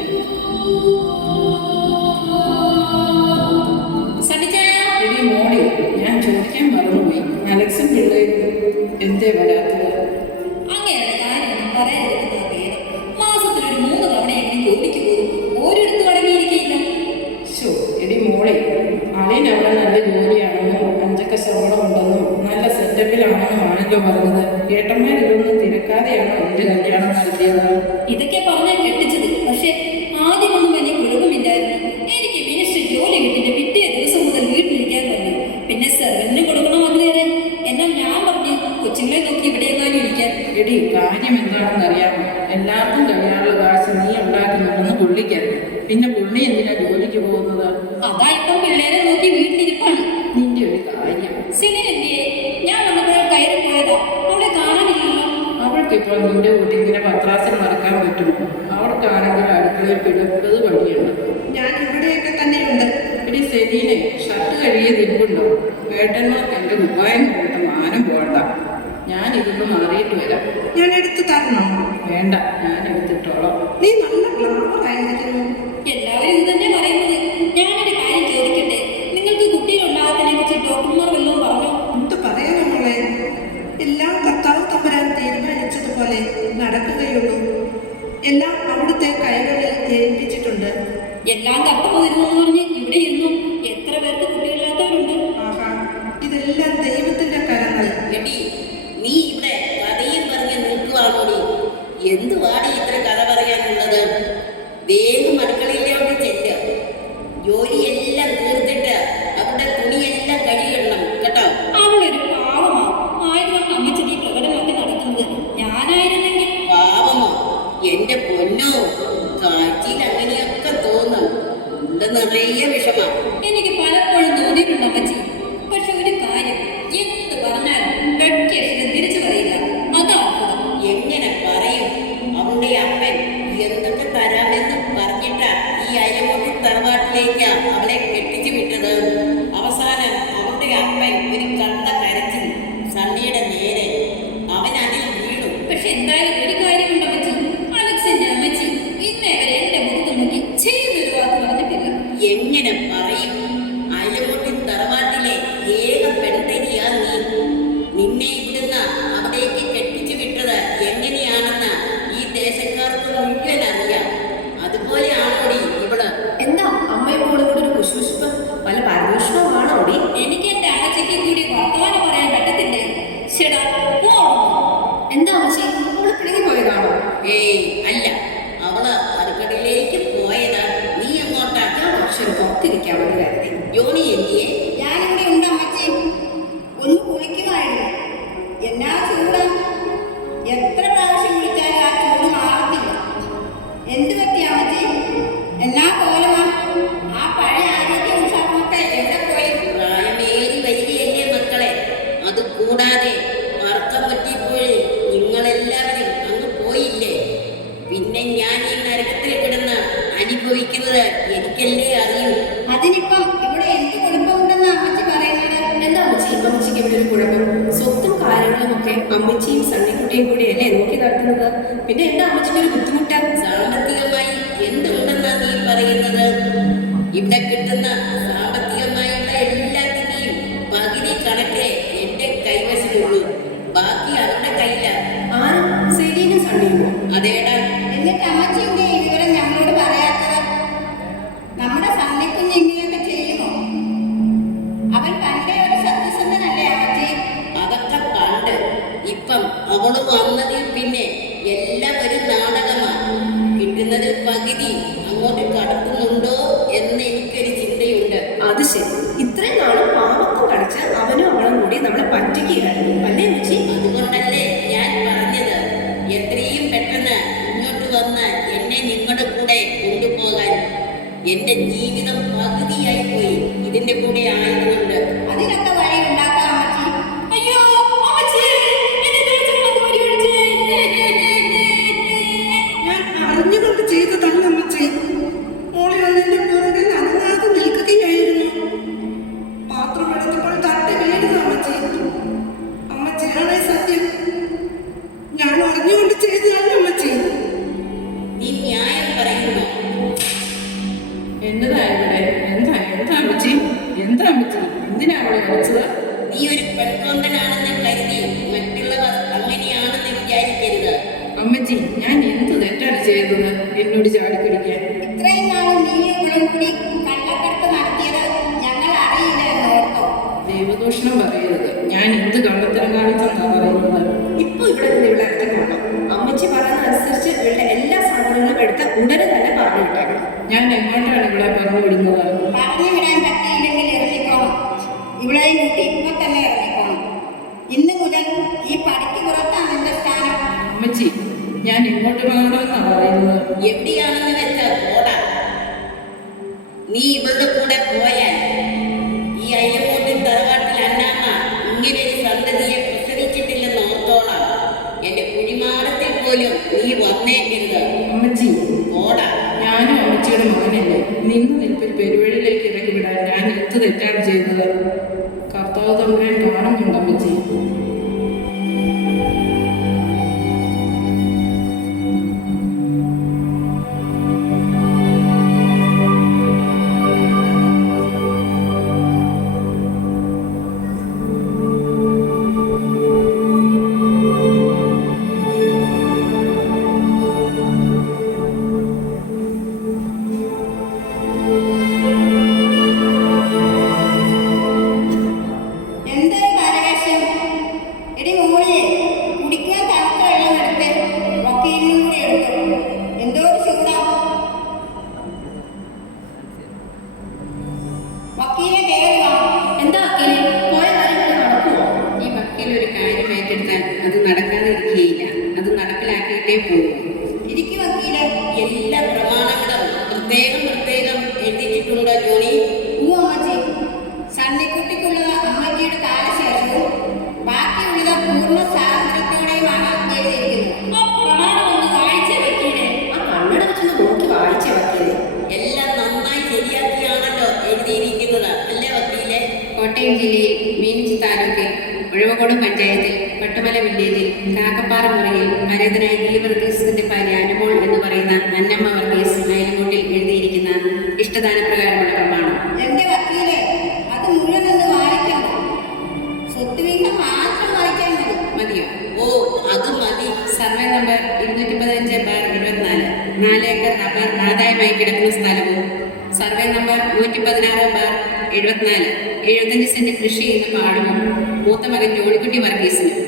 എന്തേ വരാത്തത്? അങ്ങനെയുള്ള കാര്യമൊന്നും പറയാതിരിക്കുന്നത് ഭേദം. മാസത്തിലൊരു 3 തവണയെങ്കിലും ജോലിക്ക് പോകും. ഓരോരുത്തരും അടങ്ങിയിരിക്കില്ല. ശോ, എടി മോളെ, അളിയൻ അവിടെ നല്ല ജോലിയാണെന്നും 5 ശമ്പളം ഉണ്ടെന്നും നല്ല സെറ്റപ്പിലാണെന്നും ആണല്ലോ പറഞ്ഞത്. ഏട്ടന്മാരിതൊന്നും തിരക്കാതെയാണോ എന്റെ കല്യാണം നടത്തിയത്? ഇതൊക്കെ പറഞ്ഞാൽ കെട്ടിച്ചത്. പക്ഷെ ആദ്യമൊന്നും വലിയ കുഴപ്പമില്ലായിരുന്നു. എനിക്ക് മിനിസ്റ്റർ ജോലി കിട്ടിന്റെ പിറ്റേ ദിവസം മുതൽ വീട്ടിലിരിക്കാൻ തന്നെ. പിന്നെ സെർവന്റിന് കൊടുക്കണം വന്നേരെ. എന്നാൽ ഞാൻ പറഞ്ഞു കൊച്ചുങ്ങളെ നോക്കി ഇവിടെ എങ്ങാനും ഇരിക്കാൻ. എടി, കാര്യം എന്താണെന്ന് അറിയാമോ? എല്ലാവർക്കും കഴിയാനുള്ള കാശ് നീ ഉണ്ടാക്കുന്നുണ്ടെന്ന് പുള്ളിക്കറിയാം. പിന്നെ പുള്ളി എന്തിനാ ജോലിക്ക് പോകുന്നത്? അതാ ഇപ്പം പിള്ളേരെ നോക്കി വീട്ടിലിരിപ്പാണ്. നിന്റെ ഒരു കാര്യം. സിനിമ ഞാൻ വന്നപ്പോൾ കയറി പോയതാ. അവിടെ കാണാനില്ലല്ലോ. അവൾക്കിപ്പോൾ നിന്റെ കൂട്ടി ഇങ്ങനെ പത്രാസിൽ നടക്കാൻ പറ്റുമോ? അവൾക്കാണെങ്കിൽ അടുക്കളയിൽ പിഴപ്പത് പണിയുണ്ട്. ഞാൻ ഇവിടെയൊക്കെ തന്നെയുണ്ട്. എടി സെലീനെ, ഷർട്ട് കഴുകിയ തിരിപ്പുണ്ടോ? ഏട്ടന്മാർക്ക് എൻ്റെ കുപ്പായം പോയിട്ട് മാനം പോകണ്ട. ഞാൻ ഇതൊന്ന് മാറിയിട്ട് വരാം. ഞാൻ എടുത്തു തരണോ? വേണ്ട, ഞാൻ എടുത്തിട്ടോളാം. നീ നല്ല ഗ്ലാമറായിരിക്കുന്നു. എല്ലാവരും ഇത് തന്നെ പറയുന്നത്. ഞാനൊരു കാര്യം ചോദിക്കട്ടെ, നിങ്ങൾക്ക് കുട്ടികളുണ്ടാകാത്തതിനെ കുറിച്ച് ഡോക്ടർമാർ വല്ലതും പറഞ്ഞോ? എന്ത് പറയാനോ മോളെ, എല്ലാം കർത്താവ് തമ്പുരാൻ തീരുമാനിച്ചതുപോലെ നടക്കുകയുള്ളൂ. എല്ലാം അവിടുത്തെ കൈകളിൽ ഏൽപ്പിച്ചിട്ടുണ്ട്. എല്ലാം കർത്താവ് തരുമെന്ന് പറഞ്ഞ് ഇവിടെ ഇരുന്നു. എത്ര പേർക്ക് കുട്ടികളില്ലാത്തവരുണ്ട്. ആഹാ, ഇതെല്ലാം ദൈവത്തിന്റെ കരങ്ങൾ. എടി, നീ ഇവിടെ കഥയും പറഞ്ഞ് നിൽക്കുവാണോടി? എന്തുവാടി ഇത്ര കഥ പറയാനുള്ളത്? വേഗം അടുക്കളയിലോട്ട് ചെല്ലുക. ജോലിയെല്ലാം തീർത്തിട്ട് അവിടെ തുണിയെല്ലാം കഴുകിയിടണം കേട്ടോ. അവളൊരു പാവമാ. ആയതുകൊണ്ട് അമ്മച്ചി ഈ പ്രകടനമൊക്കെ നടക്കുന്നത്. ഞാനായിരുന്നെങ്കിൽ പാവമോ? എന്റെ പൊന്നോ, കാഴ്ചയിൽ അങ്ങനെയൊക്കെ തോന്നും. ഉള്ള നിറയെ വിഷമം. എനിക്ക് പലപ്പോഴും തോന്നിയിട്ടുണ്ട് അമ്മച്ചി. പക്ഷെ ഒരു കാര്യം, എന്ത് പറഞ്ഞാലും വെട്ടിയക്ഷരം തിരിച്ചു പറയില്ല. അതാ അത്ഭുതം. എങ്ങനെ പറയും? അവളുടെ അപ്പൻ എന്തൊക്കെ തരാമെന്ന് പറഞ്ഞിട്ടാ ഈ അയലമൂട്ടി തറവാട്ടിലേക്ക് അവളെ കെട്ടിച്ചു വിട്ടത്. അവസാനം അവളുടെ അപ്പൻ ഒരു കണ്ട കരച്ചിൽ സണ്ണിയുടെ നേരെ. അവൻ അതിൽ വീണു. പക്ഷെ എന്തായാലും ഒരു കാര്യമുണ്ട് അമ്മച്ചി, അലക്സിന്റെ അമ്മച്ചി ഇന്നേ വരെ എന്റെ മുഖത്ത് നോക്കി ചെയ്തൊരു വാക്ക് പറഞ്ഞിട്ടില്ല. എങ്ങനെ പറയും? അയലമൂട്ടി തറവാട്ടിലെ ഏക പെൺതരിയാ നീ. നിന്നെ ഇവിടുന്ന് അവിടേക്ക് കെട്ടിച്ചു വിട്ടത് എങ്ങനെയാണെന്ന് ഈ ദേശക്കാർക്ക് മുഴുവൻ അറിയാം. അതുപോലെ ആണോടി ഇവള്? എന്താ അമ്മയും മോളും കൂടെ ഒരു കുശുശുപ്പ്? പല പരദൂഷണമാണോ ഓടി? എനിക്ക് എന്റെ അമ്മച്ചിക്ക് കൂടി വർത്തമാനം പറയാൻ പറ്റത്തില്ലേ? ശരിടാ, എന്താ അമ്മച്ചി, അവള് പിണങ്ങി പോയതാണോ? ഏയ് അല്ല, അവള് അടുക്കളയിലേക്ക് പോയതാ. നീ എങ്ങോട്ടാ? പക്ഷെ പുറത്തിരിക്കാമെന്ന് കരുതി. ജോണി എന്തിയെ? ഞാനിവിടെ ഉണ്ട് അമ്മച്ചി. ഒന്ന് കുളിക്കുമായിരുന്നു. എന്നാ ചൂടാ! എത്ര പ്രാവശ്യം വിളിച്ചാലും ആ ചൂട് മാറത്തില്ല. എന്ത് പറ്റി അമ്മച്ചി? എന്നാ കോലമാ? ആ പഴയ ആരോഗ്യ ഉഷാമൊക്കെ എവിടെ പോയി? പ്രായമേറി വരികയല്ലേ മക്കളെ. അത് കൂടാതെ വർക്കം പറ്റിയപ്പോൾ നിങ്ങളെല്ലാവരും അങ്ങ് പോയില്ലേ? പിന്നെ ഞാൻ ഈ നരകത്തിൽ കിടന്ന് അനുഭവിക്കുന്നത് എനിക്കല്ലേ അറിയൂ. അതിനിപ്പം ഇവിടെ എന്ത് കുഴപ്പമുണ്ടെന്ന് അമ്മച്ചി പറയുന്നത്? എന്താ അമ്മച്ചി, അമ്മച്ചിക്ക് ഇവിടെ ഒരു കുഴപ്പം? സ്വത്തും കാര്യങ്ങളും ഒക്കെ അമ്മച്ചിയും സണ്ണിക്കുട്ടിയും കൂടിയല്ലേ നോക്കി നടത്തുന്നത്. പിന്നെ എന്താ അമ്മച്ചിക്ക് ഒരു ബുദ്ധിമുട്ട്? സാമ്പത്തികമായി എന്തുണ്ടെന്നാ നീ പറയുന്നത്? ഇവിടെ കിട്ടുന്ന സാമ്പത്തികമായുള്ള എല്ലാത്തിനെയും പകുതി കണക്കേ എന്റെ കൈവശമുള്ളൂ. ബാക്കി അവരുടെ കയ്യിലാണ്. ആരും സെലീനും സണ്ണിയുമോ? അതേടാ. എന്നിട്ട് അമ്മച്ചി എന്തേ ഈ വിവരം ഞങ്ങളോട് പറയാത്തത്? നമ്മുടെ സണ്ണിക്കുഞ്ഞ് ഇങ്ങനെയൊക്കെ ചെയ്യുമോ? അവൻ പണ്ടേ ഒരു സത്യസന്ധനല്ലേ അമ്മച്ചി? അതൊക്കെ പണ്ട്. ഇപ്പം അവള് വന്നതിൽ പിന്നെ എല്ലാം ഒരു നാടകമാണ്. കിട്ടുന്നതിൽ പകുതി അങ്ങോട്ട് കടത്തുന്നുണ്ടോ എന്ന് എനിക്കൊരു ചിന്തയുണ്ട്. അത് ശരി, ഇത്രയും നാളും പാവത്ത് കളിച്ച് അവനും അവളും കൂടി നമ്മളെ പറ്റിക്കുകയായിരുന്നു അല്ലേ അമ്മച്ചി? അതുകൊണ്ടല്ലേ ഞാൻ പറഞ്ഞത് എത്രയും പെട്ടെന്ന് ഇങ്ങോട്ട് വന്ന് എന്നെ നിങ്ങളുടെ കൂടെ കൊണ്ടുപോകാൻ. എന്റെ ജീവിതം പകുതിയായി പോയി ഇതിന്റെ കൂടെ ആയതുകൊണ്ട്. അതിനൊക്കെ വഴി ഉണ്ടാക്കാം അമ്മച്ചി. അയ്യോ അമ്മച്ചി, എന്നെ തിരിച്ചുള്ള കോരി ഒഴിച്ചേ. ഞാൻ അറിഞ്ഞുകൊണ്ട് ചെയ്തതല്ല അമ്മച്ചി. മോളെ അതിന്റെ പുറകിൽ അനങ്ങാതെ നിൽക്കുകയായിരുന്നു. പാത്രം എടുത്തപ്പോൾ തട്ടി വീഴുന്നു അമ്മച്ചി. അമ്മച്ചിയാണ് സത്യം. ഞാൻ അറിഞ്ഞുകൊണ്ട് ചെയ്തതല്ല അമ്മച്ചി. നീ ന്യായം പറയുന്നു. എന്നതാ ഇവിടെ? എന്താ അമ്മച്ചി? എന്താ അമ്മച്ചി, എന്തിനാ അവളെ വിളിച്ചത്? നീ ഒരു പെൺകൊന്തനാണെന്ന് കരുതി മറ്റുള്ള മറ്റുള്ളവർ അങ്ങനെയാണെന്ന് വിചാരിക്കരുത്. അമ്മച്ചി, ഞാൻ എന്ത് തെറ്റാണ് ചെയ്തത് എന്നോട് ചാടിപ്പിടിക്കാൻ? ഇത്രയും നാളും നീ ഇവിടെ കൂടി കള്ളക്കടത്ത് നടത്തിയത് ഞങ്ങൾ അറിയില്ല എന്ന് ഓർത്തോ? ദൈവദൂഷണം പറയരുത്. ഞാൻ എന്ത് കള്ളത്തരം കാണിച്ചെന്നാ പറയുന്നത്? ഇപ്പൊ ഇവിടെ നിന്ന് ഇവിടെ ഇറക്കിക്കൊണ്ടോ? അമ്മച്ചി പറയുന്ന അനുസരിച്ച് ഇവിടെ എല്ലാ സാധനങ്ങളും എടുത്ത് ഉടനെ തന്നെ പറഞ്ഞു വിട്ടേക്കണം. ഞാൻ എങ്ങോട്ടാണ് ഇവിടെ പറഞ്ഞു വിടുന്നത്? പറഞ്ഞു വിടാൻ പറ്റിയില്ലെങ്കിൽ ഇറങ്ങിക്കോണം. ഇവിടെയും കൂട്ടി ഇപ്പൊ തന്നെ ഇറങ്ങിക്കോണം. ഇന്ന് മുതൽ ഈ പടിക്ക് പുറത്താണ് എന്റെ സ്ഥാനം. അമ്മച്ചി, ഞാൻ എങ്ങോട്ട് പോകണമെന്നാ പറയുന്നത്? എവിടെയാണെന്ന് വെച്ചാൽ പോടാ. നീ ഇവളുടെ കൂടെ പോയാൽ ഈ അയൽക്കൂട്ടിൽ തറവാട്ടിൽ അന്നാമ്മ ഇങ്ങനെ ഒരു സന്തതിയെ പ്രസവിച്ചിട്ടില്ലെന്ന് ഓർത്തോളാം. എന്റെ കുഴിമാടത്തിൽ പോലും നീ വന്നേക്കരുത്. അമ്മച്ചി, പോടാ. ഞാനും അമ്മച്ചിയുടെ മകനല്ലേ. നിന്ന് നിൽപ്പിൽ പെരുവഴിയിലേക്ക് ഇറക്കി വിടാൻ ഞാൻ എന്ത് തെറ്റാണ് ചെയ്തത്? കർത്താവ് തമ്പുരാൻ കാണുന്നുണ്ട് അമ്മച്ചി. എന്തൊരു പരവേശം! എടി മോളിയെ, കുടിക്കാൻ തണുത്ത വെള്ളം എടുത്ത് വക്കീലിനും കൂടി എടുത്തു. എന്തോ ഒരു ചൂടാ. വക്കീലെ കയറി വാ. എന്താ വക്കീലെ, പോയ കാര്യങ്ങൾ നടക്കുമോ? ഈ വക്കീൽ ഒരു കാര്യം ഏറ്റെടുത്താൽ അത് നടക്കാതിരിക്കുകയില്ല. അത് നടപ്പിലാക്കിയിട്ടേ പോകും. ഇരിക്കു വക്കീലെ. എല്ലാ പ്രമാണങ്ങളും പ്രത്യേകം പ്രത്യേകം എഴുതിയിട്ടുണ്ടോ ജോണി? അമ്മച്ചി, സണ്ണിക്കുട്ടിക്കുള്ളത് അമ്മച്ചിയുടെ കാലശേഷവും ബാക്കിയുള്ളത് പൂർണ്ണ സ്വാതന്ത്ര്യത്തോടെയുമാണ് എഴുതിയിരിക്കുന്നത്. ആ പ്രമാണം ഒന്ന് വായിച്ചേ വക്കീലെ. ആ കണ്ണട വെച്ചൊന്ന് നോക്കി വായിച്ച വക്കീലെ. എല്ലാം നന്നായി ശരിയാക്കിയാണല്ലോ എഴുതിയിരിക്കുന്നത്, അല്ലേ വക്കീലെ? കോട്ടയം ജില്ലയിൽ മീനച്ചി താലൂക്കിൽ ഒഴവക്കോട് പഞ്ചായത്തിൽ പട്ടുമല വില്ലേജിൽ കാക്കപ്പാറ മുറിയിൽ പരേതനായ ഈ വർഗീസിന്റെ ഭാര്യ അനുമോൾ എന്ന് പറയുന്ന അന്നമ്മ വർഗീസ് അയൽക്കൂട്ടിൽ എഴുതിയിരിക്കുന്ന ഇഷ്ടദാനപ്രകാരമുള്ള പ്രമാണം. എന്റെ വക്കീലെ, അത് മുഴുവനൊന്ന് വായിക്കണം. സ്വത്തുവിഹിതം മാത്രം വായിച്ചാൽ മതി. മതിയോ? ഓ, അത് മതി. സർവേ നമ്പർ 215/74 4 ഏക്കർ റബ്ബർ ആദായമായി കിടക്കുന്ന സ്ഥലവും സർവേ നമ്പർ 116/74 75 സെന്റ് കൃഷി ചെയ്യുന്ന പാടവും മൂത്ത മകൻ ജോളിക്കുട്ടി വർഗീസിനും.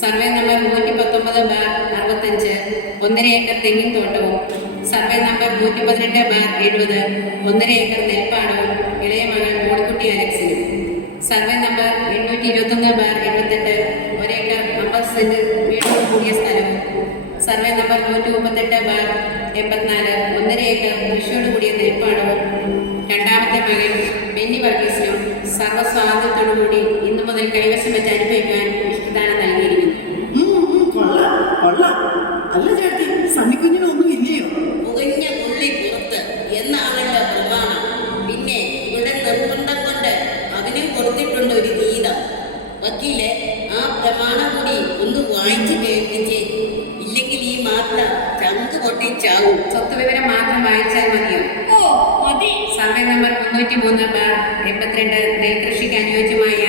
സർവേ നമ്പർ 119/65 1.5 ഏക്കർ തെങ്ങിൻ തോട്ടവും സർവേ നമ്പർ 118/70 1.5 ഏക്കർ നെൽപ്പാടവും ഇളയ മകൾ മോളിക്കുട്ടി അലക്സിനും. സർവേ നമ്പർ 821/78 1 ഏക്കർ 50 സെന്റ് വീടോട് കൂടിയ സ്ഥലവും സർവേ നമ്പർ 135/84 1.5 ഏക്കർ കൃഷിയോട് കൂടിയ നെൽപ്പാടവും രണ്ടാമത്തെ മകൻ ബെന്നി വർഗീസിനും സർവ്വസ്വാതന്ത്ര്യത്തോടുകൂടി ഇന്നു മുതൽ കൈവശം വെച്ച് അനുഭവിക്കാൻ ഇഷ്ടദാനം നൽകിയിരിക്കുന്നു. കൊള്ളാം കൊള്ളാം. അല്ല ചേട്ടത്തി, സണ്ണിക്കുഞ്ഞിനൊന്നും ഇല്ലയോ? പുകഞ്ഞ പുള്ളി പുറത്ത് എന്നാണല്ലോ പ്രമാണം. പിന്നെ ഇവിടെ നിർബന്ധം കൊണ്ട് അവനും കൊടുത്തിട്ടുണ്ട് ഒരു ഗീതം. വക്കീലെ, ആ പ്രമാണം കൂടി ഒന്ന് വായിച്ചു കേൾപ്പിച്ചേ. ഇല്ലെങ്കിൽ ഈ മാത്ര ചങ്ക് പൊട്ടിച്ചാവും. സ്വത്ത് വിവരം മാത്രം വായിച്ചാൽ മതിയോ? ഓ മതി. സർവേ നമ്പർ 303/82 നെൽകൃഷിക്ക് അനുയോജ്യമായ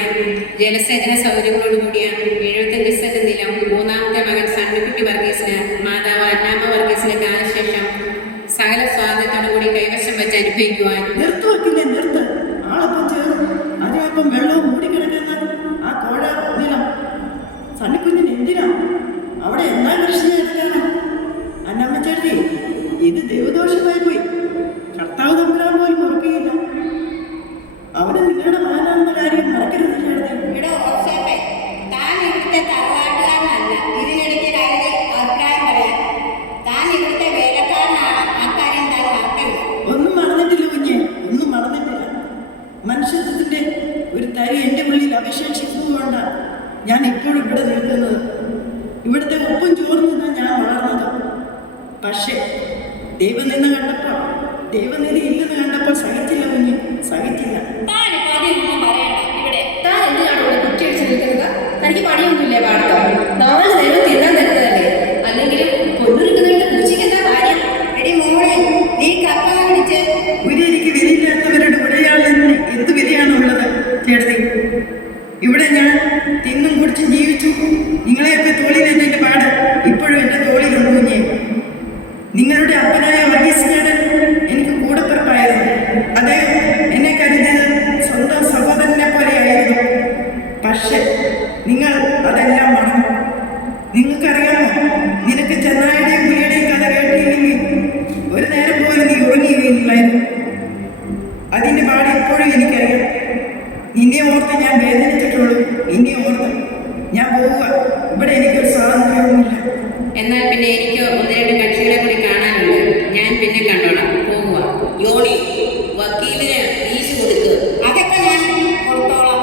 ജലസേചന സൗകര്യങ്ങളോടുകൂടിയ 75 സെന്റ് നിലം മൂന്നാമത്തെ മകൻ സണ്ണിക്കുട്ടി വർഗീസിന് മാതാവ് അന്നാമ്മ വർഗീസിന്റെ കാലശേഷം സകല സ്വാതന്ത്ര്യത്തോടുകൂടി കൈവശം വെച്ച് അനുഭവിക്കുവാൻ. നിർത്ത് വയ്ക്കില്ലേ, നിർത്ത്. ആളപ്പം ചേർന്നു. അതിനൊപ്പം വെള്ളവും മൂടിക്കിടക്കുന്ന ആ കോഴ നിലം സണ്ണിക്കുഞ്ഞിന് എന്തിനാ? അവിടെ എന്നാ കൃഷി ചെയ്തിട്ടാണ്? അന്നമ്മ ചേട്ടത്തി, ഇത് ദൈവദോഷമായി പോയി. കർത്താവ് തമ്പുരാൻ പോലും ഓർക്കുകയില്ല. അവന് നിങ്ങളുടെ മകനാണെന്ന കാര്യം മറക്കരുത് ചേട്ടത്തി. ഇവിടെ ഓർച്ചേപ്പേ, താൻ ഇവിടുത്തെ തറവാട്ടുകാരനല്ല. ഇതിനിടയ്ക്ക് കാര്യം അഭിപ്രായം പറയാം. താൻ ഇവിടുത്തെ വേലക്കാരനാണ്. ആ കാര്യം താൻ മറക്കരുത്. ഒന്നും മറന്നിട്ടില്ല കുഞ്ഞെ, ഒന്നും മറന്നിട്ടില്ല. മനുഷ്യത്വത്തിന്റെ ഒരു തരി എൻ്റെ ഉള്ളിൽ അവിശേഷിച്ചതുകൊണ്ടാണ് ഞാൻ ഇപ്പോഴും ഇവിടെ നിൽക്കുന്നത്. ഇവിടുത്തെ ഒപ്പം ചോർന്ന് നിന്നാണ് ഞാൻ വളർന്നത്. പക്ഷേ ദൈവനിന്ദ കണ്ടപ്പോൾ, ദൈവനിധി ഇല്ലെന്ന് കണ്ടപ്പോൾ സഹിച്ചില്ല കുഞ്ഞ്, സഹിച്ചില്ല. താനിപ്പോ അതൊന്നും പറയണ്ട. ഇവിടെ താൻ എന്തിനാണ് ഇവിടെ കുറ്റിയടിച്ച് നിൽക്കുന്നത്? തനിക്ക് പണിയൊന്നുമില്ലേ പാടത്തോ? 4 നേരം തിന്നാൻ തരുന്നതല്ലേ? അല്ലെങ്കിലും കൊണ്ടുവരുന്നവരുടെ പൂച്ചയ്ക്ക് എന്താ കാര്യം? എടി മോളെ, നീ കപ്പ കാണിച്ച് ഉരിക്ക് വിലയില്ലാത്തവരുടെ ഉടയാളിന് എന്ത് വിലയാണുള്ളത് ചേട്ടത്തി? ഇവിടെ ഞാൻ തിന്നും കുടിച്ച് ജീവിച്ചു. നിങ്ങളെ പറയൂ, എന്നെ കരുതിയത് സ്വന്തം സഹോദരനെ പോലെയായിരുന്നു. പക്ഷെ നിങ്ങൾ അതെല്ലാം മറന്നു. നിങ്ങൾക്കറിയാമോ, നിനക്ക് ചെന്നായുടെയും പുലിയുടെയും കഥ കേട്ടില്ലെങ്കിൽ ഒരു നേരം പോലും നീ ഉറങ്ങിയില്ലായിരുന്നു. അതിന്റെ പാട് ഇപ്പോഴും എനിക്കറിയാം. നിന്നെ ഓർത്ത് ഞാൻ വേദനിച്ചിട്ടുള്ളൂ. നിന്നെ ഓർത്ത് ഞാൻ പോവുക. ഇവിടെ എനിക്കൊരു സ്വാതന്ത്ര്യവുമില്ല. എന്നാൽ പിന്നെ എനിക്ക് ഒന്ന് രണ്ട് കക്ഷികളെ കൂടി കാണാനുണ്ട്. ഞാൻ പിന്നെ കണ്ടോളാം. പോവുക. യോണി, വക്കീലിന് ഫീസ് കൊടുക്കുക. അതൊക്കെ ഞാൻ കൊടുത്തോളാം.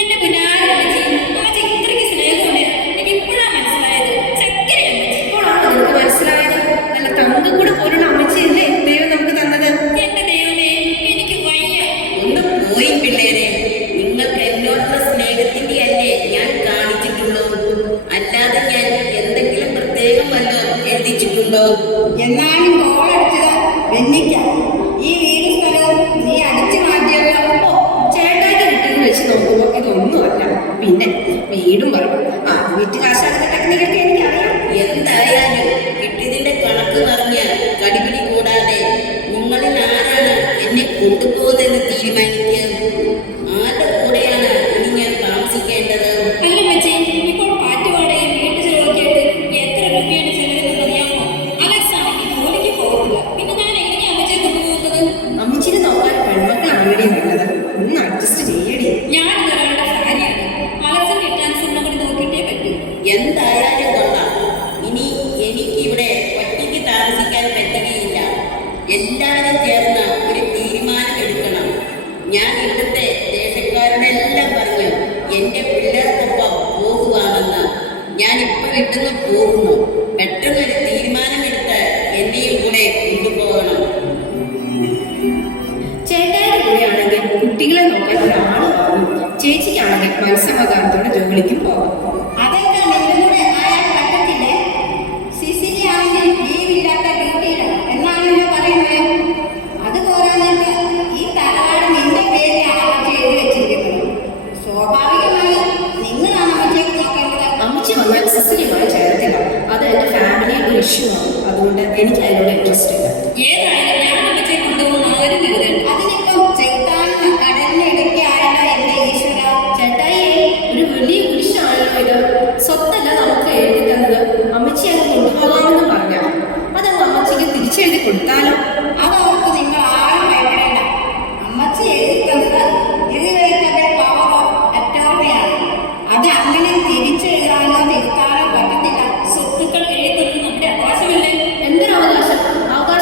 എന്റെ പുനാര അമ്മച്ചി, അമ്മച്ചി ഇത്രയ്ക്ക് സ്നേഹമുണ്ട്. എനിക്ക് ഇപ്പോഴാണ് മനസ്സിലായത്. ചക്കരയാ അമ്മച്ചി. ഇപ്പോഴാണ് നിനക്ക് മനസ്സിലായത്? നല്ല തങ്കം കൂടെ പോലുള്ള അമ്മച്ചിയല്ലേ ദൈവം നമുക്ക് തന്നത്. എന്റെ ദൈവമേ, എനിക്ക് വയ്യ. ഒന്ന് പോയി പിള്ളേരെ. നിങ്ങൾക്ക് എന്നോടുള്ള സ്നേഹത്തിന്റെ അല്ലേ ഞാൻ കാണിച്ചിട്ടുള്ളൂ. അല്ലാതെ ഞാൻ എന്തെങ്കിലും പ്രത്യേകം വല്ലതും എഴുതിച്ചിട്ടുണ്ടോ? എന്നാലും ഗോളടിച്ചത് വെന്നിക്കാം. ഈ വീട് സ്ഥലവും നീ അടിച്ചു മാറ്റിയല്ലോ. ചേട്ടായിട്ട് കിട്ടിയെന്ന് വെച്ച് നോക്കുമ്പോൾ ഇതൊന്നുമല്ല. പിന്നെ വീടും പറയും. ആ വീട്ടു കാശാകുന്ന ടെക്നിക്കൊക്കെ എനിക്കറിയാം. എന്തായാലും കിട്ടിയതിന്റെ കണക്ക് പറഞ്ഞ കടിപിടി കൂടാതെ നിങ്ങളിൽ ആരാണ് എന്നെ കൊണ്ടുപോകുന്നതെന്ന് തീരുമാനിക്കുക. ആരുടെ കൂടെയാണ് ഇനി ഞാൻ താമസിക്കേണ്ടത്? അല്ല അമ്മച്ചി, ഇപ്പോൾ പാറ്റുപാടയും വീട്ടു ചെലവൊക്കെ ആയിട്ട് എത്ര രൂപയാണ് ചെലവെന്ന് അറിയാമോ? അലക്സ് ആണെങ്കിൽ ജോലിക്ക് പോകില്ല. പിന്നെ ഞാൻ എങ്ങനെയാ അമ്മച്ചിയെ കൊണ്ടുപോകുന്നത്? അമ്മച്ചിനെ നോക്കാൻ പെൺമക്കളാണ് ഇവിടെ നല്ലത്. ഒന്ന് അഡ്ജസ്റ്റ് ചെയ്യടി. ഞാൻ ഒരാളുടെ ഭാര്യയാണ്. അലക്സിന് കിട്ടാൻ സ്വർണ്ണം കൂടി നോക്കിയിട്ടേ പറ്റൂ. എന്തായാലും കൊള്ളാം. ഇനി എനിക്കിവിടെ ഒറ്റയ്ക്ക് താമസിക്കാൻ പറ്റുകയില്ല. എല്ലാവരും ചേർന്ന് ഒരു തീരുമാനം എടുക്കണം. ഞാൻ ഇവിടുത്തെ ദേശക്കാരോടെല്ലാം പറഞ്ഞു എൻ്റെ പിള്ളേർക്കൊപ്പം പോകുവാണെന്ന്. ഞാൻ ഇപ്പോൾ ഇവിടുന്ന് പോകുന്നു. പെട്ടെന്നൊരു തീരുമാനമെടുത്ത് എന്നെയും കൂടെ കൊണ്ടുപോകണം. ചേട്ടായുടെ കൂടെയാണെങ്കിൽ കുട്ടികളെ നോക്കാൻ ഒരാൾ വാങ്ങും. ചേച്ചിക്കാണെങ്കിൽ മനസ്സമാധാനത്തോടെ ജോലിക്ക് പോകും. അതൊക്കെ നിന്റെ കൂടെ ആയാൽ പറ്റത്തില്ലേ? സിസിലി ആണെങ്കിൽ ലീവില്ലാത്ത ഡ്യൂട്ടിയിലാണ് എന്നാണല്ലോ പറയുന്നത്. അത് പോരാഞ്ഞിട്ട് ഈ തറവാട് നിന്റെ പേരിലാണ് അമ്മച്ചി എഴുതി വെച്ചിരിക്കുന്നത്. സ്വാഭാവികമായി നിങ്ങളാണ് അമ്മച്ചിയെ നോക്കേണ്ടത്. അമ്മച്ചി വന്നാൽ സിസ്റ്ററുമായി ചേർത്തില്ല. അത് എൻ്റെ ഫാമിലിയിൽ ഒരു ഇഷ്യൂ ആണ്. അതുകൊണ്ട് എനിക്ക് അതിനോട് ഇൻട്രസ്റ്റ് ഇല്ല. ഏതായാലും ഞാൻ അമ്മച്ചിയെ കൊണ്ടുപോകുന്ന ആരും കരുതണ്ട. അതിനിപ്പം ചെറുത്താണെന്ന് കടലിനിടയ്ക്ക് ആയല്ലോ എന്റെ ഈശ്വര. ചേട്ടായി, ഒരു വലിയ കുരിശാണല്ലോ ഇത്. സ്വത്തല്ല നമുക്ക് എഴുതി തന്നത്. അമ്മച്ചി അത് കൊണ്ടുപോകാമെന്ന് പറഞ്ഞാൽ അതങ്ങ് അമ്മച്ചിക്ക് തിരിച്ചെഴുതി കൊടുത്താലോ? അതോർക്ക് നിങ്ങൾ ആരും ഭയപ്പെടേണ്ട. അമ്മച്ചി എഴുതി തന്നത് ഇറിവേറ്റബിൾ പവർ ഓഫ് അറ്റോർണിയാണ്. അത് അങ്ങനെ തിരിച്ചെഴുതാനോ തിരുത്താനോ പറ്റത്തില്ല. സ്വത്തുക്കൾ എഴുതുന്നത് നമ്മുടെ അവകാശമല്ലേ? എന്തൊരവകാശം? അവകാശം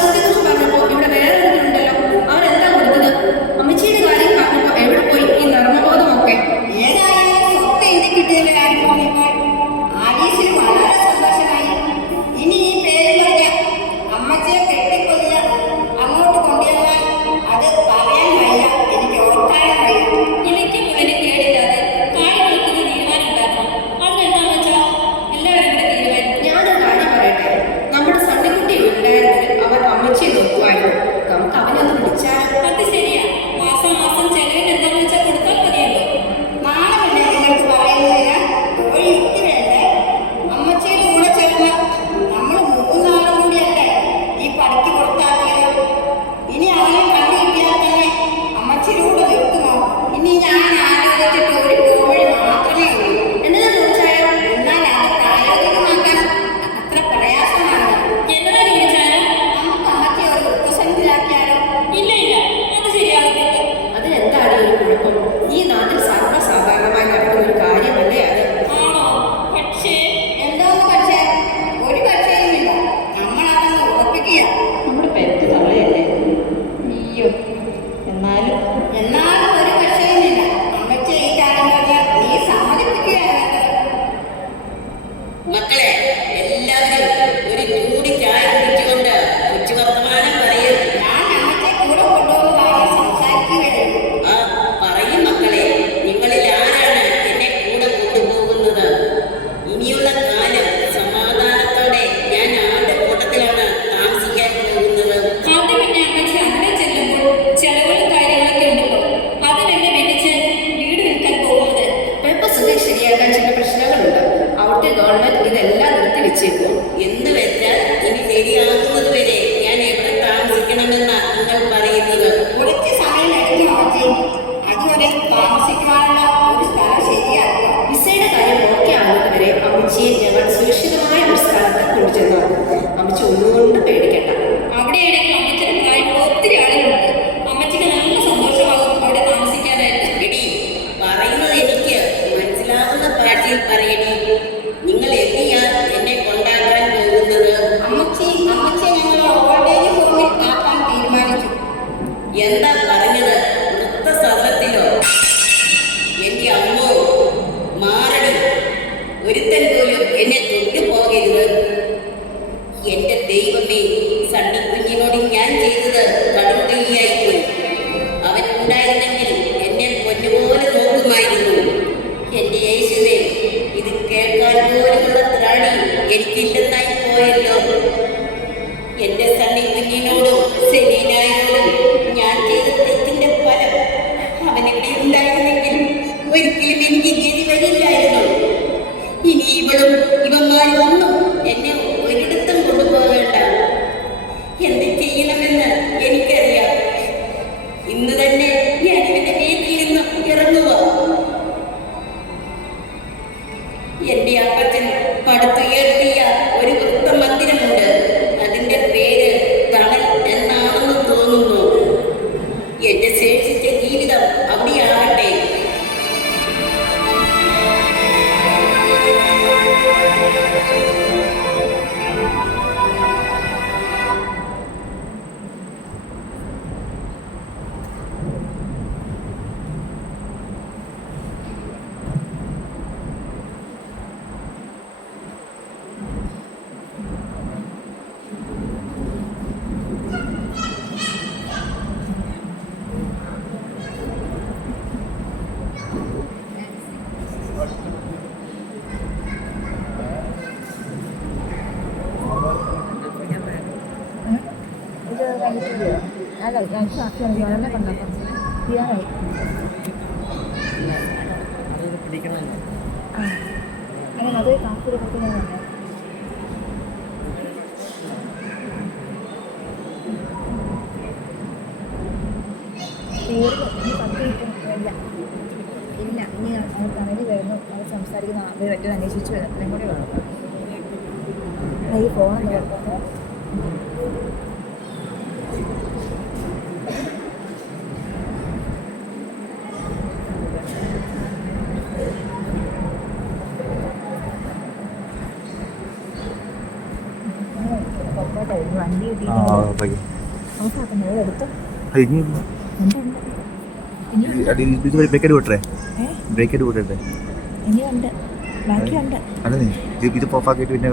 പറയുന്നത്. കുറച്ച് സമയം എടുക്കും അമ്മച്ചി. അതുവരെ താമസിക്കാനുള്ള ഒരു സ്ഥലം ശരിയാക്കുക. വിസയുടെ കാര്യം ഓക്കെ ആകുന്നതുവരെ അമ്മച്ചിയെ ഞങ്ങൾ സുരക്ഷിതമായ ഒരു സ്ഥലത്ത് കൊണ്ടുചെന്നു. അമ്മച്ചി ഒന്നുകൊണ്ട് പേടിക്കണ്ട. അവിടെയാണെങ്കിൽ അമ്മച്ചിയുടെ പ്രായമുള്ള ഒത്തിരി ആളുകളുണ്ട്. അമ്മച്ചിക്ക് നല്ല സന്തോഷമാകും അവിടെ താമസിക്കാനായിട്ട്. എടി, പറയുന്നത് എനിക്ക് മനസ്സിലാവുന്ന ഭാഷയിൽ പറയടി. നിങ്ങൾ എവിടെയാ എന്നെ കൊണ്ടാക്കാൻ പോകുന്നത്? അമ്മച്ചിയെ ഞങ്ങൾ ഓൾഡ് ഏജ് ഹോമിൽ ആക്കാൻ തീരുമാനിച്ചു. എന്താ പറഞ്ഞത്? വൃദ്ധസദനത്തിലോ? എന്റെ അമ്മോ, മാറടി. ഒരുത്തൻ പോലും എന്നെ തൊട്ടുപോകരുത്. എന്റെ ദൈവമേ, സണ്ണി കുഞ്ഞിനോട് ഞാൻ ചെയ്തത് കടുങ്കൈയായിപ്പോയി. അവൻ ഉണ്ടായിരുന്നെങ്കിൽ എന്നെ പൊന്നുപോലെ നോക്കുമായിരുന്നു. എന്റെ യേശുവേ, ഇത് കേൾക്കാൻ പോലുമുള്ള ത്രാണി എനിക്കില്ലെന്നായി പോയല്ലോ. എന്റെ സണ്ണി കുഞ്ഞിനോടും സെലീനായോടും ഞാൻ ചെയ്ത തെറ്റിന്റെ ഫലം അവനെവിടെ ഉണ്ടായിരുന്നെങ്കിൽ ഒരിക്കലും എനിക്ക് ഗതി വരില്ലായിരുന്നു. ഇനി ഇവന്മാരും ഒന്നും എന്നെ ഒരിടത്തും കൊണ്ടുപോകേണ്ട. എന്ത് ചെയ്യണമെന്ന് എനിക്കറിയാം. ഇന്ന് തന്നെ ഞാൻ ഇവന്റെ വീട്ടിൽ നിന്നും ഇറങ്ങുക. എന്റെ അപ്പച്ചൻ പടുത്തുയർത്തിയ ഒരു വൃത്ത മന്ദിരമുണ്ട്. അതിന്റെ പേര് തണൽ എന്നാണെന്ന് തോന്നുന്നു. എന്റെ ശേഷിച്ച ജീവിതം അവിടെയാകട്ടെ. അല്ല ഞാൻ സാക്ഷിയാണ് കണ്ടപ്പോൾ തീരാറായി. അങ്ങനെ അത് കാപ്പൂര് കുട്ടികളാണ്. തീർന്നു. ഇനി 10 മിനിറ്റ് ഇല്ല. ഇനി കണലിൽ വരുന്നു. അവർ സംസാരിക്കുന്ന അവർ പറ്റും അന്വേഷിച്ചു വരും. അത്രയും കൂടി വേണം. ഈ ഫോൺ നോക്കുമ്പോൾ വണ്ടി എടുത്തു. ബ്രേക്കറ്റ് വിട്ടേ ബ്രേക്കറ്റ് വിട്ടേ ഇനിയുണ്ട്, ബാക്കിയുണ്ട്. അല്ല ഇത് ഓഫാക്കിയിട്ട് പിന്നെ